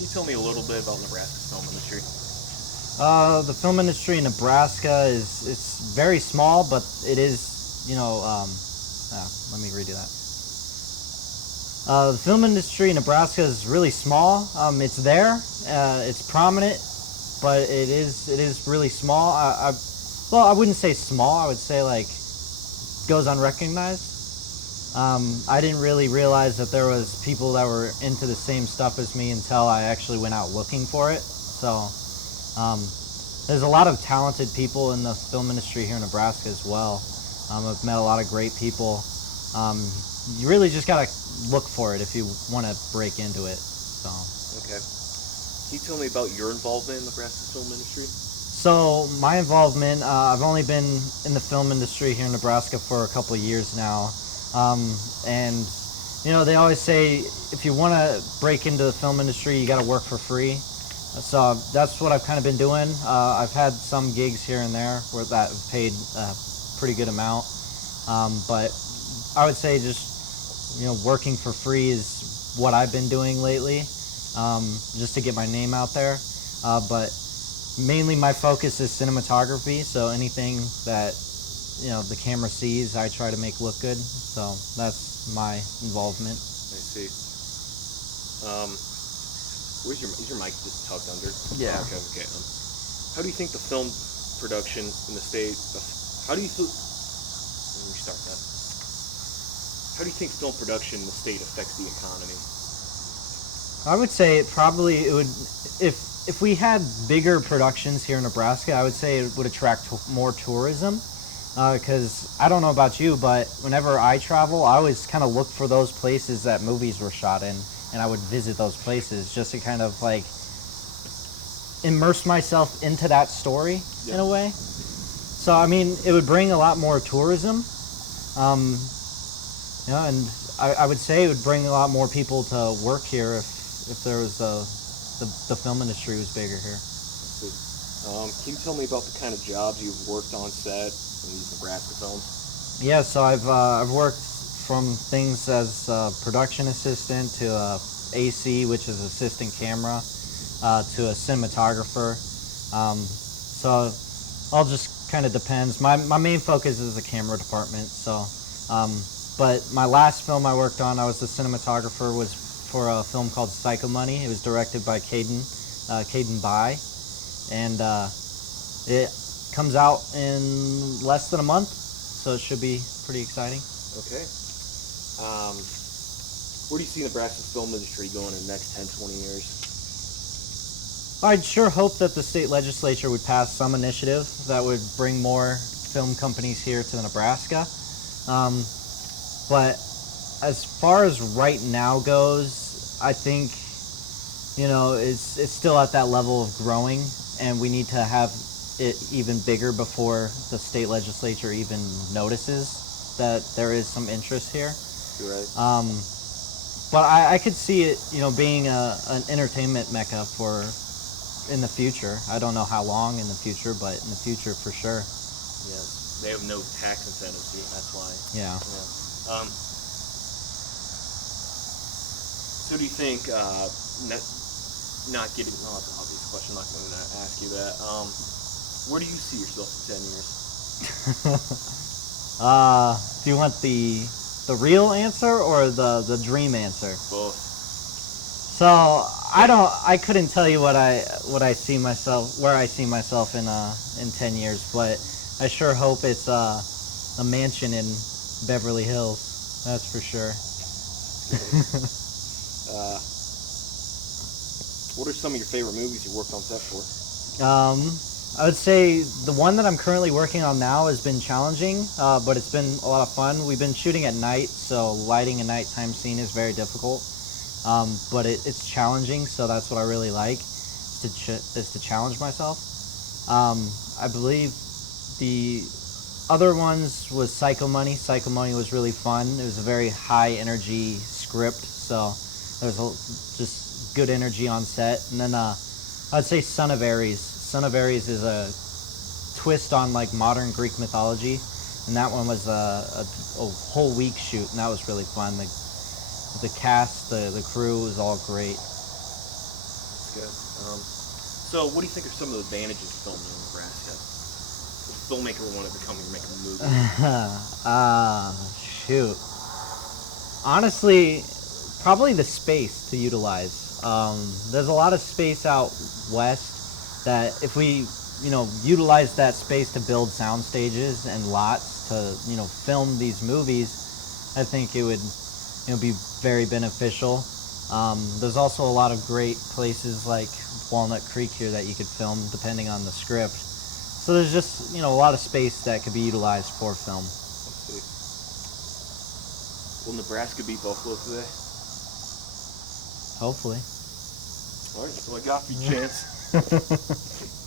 Can you tell me a little bit about Nebraska's film industry? The film industry in Nebraska is it's very small, but it is, let me redo that. The film industry in Nebraska is really small. It's there, it's prominent, but it is really small. Well, I wouldn't say small. I would say like goes unrecognized. I didn't really realize that there was people that were into the same stuff as me until I actually went out looking for it. So there's a lot of talented people in the film industry here in Nebraska as well. I've met a lot of great people. You really just gotta look for it if you want to break into it. So. Okay. Can you tell me about your involvement in Nebraska's film industry? So my involvement, I've only been in the film industry here in Nebraska for a couple of years now. And they always say if you want to break into the film industry, you got to work for free. So that's what I've kind of been doing. I've had some gigs here and there where that have paid a pretty good amount. But I would say just, working for free is what I've been doing lately, just to get my name out there. But mainly my focus is cinematography, so anything that the camera sees, I try to make look good. So that's my involvement. I see. Is your mic just tucked under? Yeah. Oh, okay. How do you think the film production in the state? How do you feel? Let me start that. How do you think film production in the state affects the economy? I would say it would if we had bigger productions here in Nebraska, I would say it would attract more tourism. Because I don't know about you, but whenever I travel, I always kind of look for those places that movies were shot in, and I would visit those places just to kind of like immerse myself into that story in a way. So I mean, it would bring a lot more tourism, and I would say it would bring a lot more people to work here if there was the film industry was bigger here. Can you tell me about the kind of jobs you've worked on set in these Nebraska films? Yeah, so I've worked from things as a production assistant to a AC, which is assistant camera, to a cinematographer. So all just kind of depends. My main focus is the camera department. So, but my last film I worked on, I was the cinematographer, was for a film called Psycho Money. It was directed by Caden Bai, and it comes out in less than a month, so it should be pretty exciting. Okay. Where do you see Nebraska's film industry going in the next 10, 20 years? I'd sure hope that the state legislature would pass some initiative that would bring more film companies here to Nebraska. But as far as right now goes, I think, it's still at that level of growing, and we need to have it even bigger before the state legislature even notices that there is some interest here. You're right. But I could see it, being an entertainment mecca for in the future. I don't know how long in the future, but in the future for sure. Yes, they have no tax incentives here. That's why. Yeah. So do you think not getting? Oh, that's an obvious question. I'm not going to ask you that. Where do you see yourself in 10 years? Do you want the real answer or the dream answer? Both. So I couldn't tell you where I see myself in 10 years, but I sure hope it's a mansion in Beverly Hills. That's for sure. What are some of your favorite movies you worked on set for? I would say the one that I'm currently working on now has been challenging, but it's been a lot of fun. We've been shooting at night, so lighting a nighttime scene is very difficult. But it's challenging, so that's what I really like, is to challenge myself. I believe the other ones was Psycho Money. Psycho Money was really fun. It was a very high energy script, so there's just good energy on set. And then I'd say Son of Ares. Son of Ares is a twist on like modern Greek mythology, and that one was a whole week shoot, and that was really fun. The cast, the crew was all great. Nebraska. So, what do you think are some of the advantages of filming in Nebraska? If a filmmaker wanted to come and make a movie. Shoot. Honestly, probably the space to utilize. There's a lot of space out west that if we, utilize that space to build sound stages and lots to, film these movies, I think it would, be very beneficial. There's also a lot of great places like Walnut Creek here that you could film depending on the script. So there's just, a lot of space that could be utilized for film. Let's see. Will Nebraska beat Buffalo today? Hopefully. All right, that's all I got for you, Chance.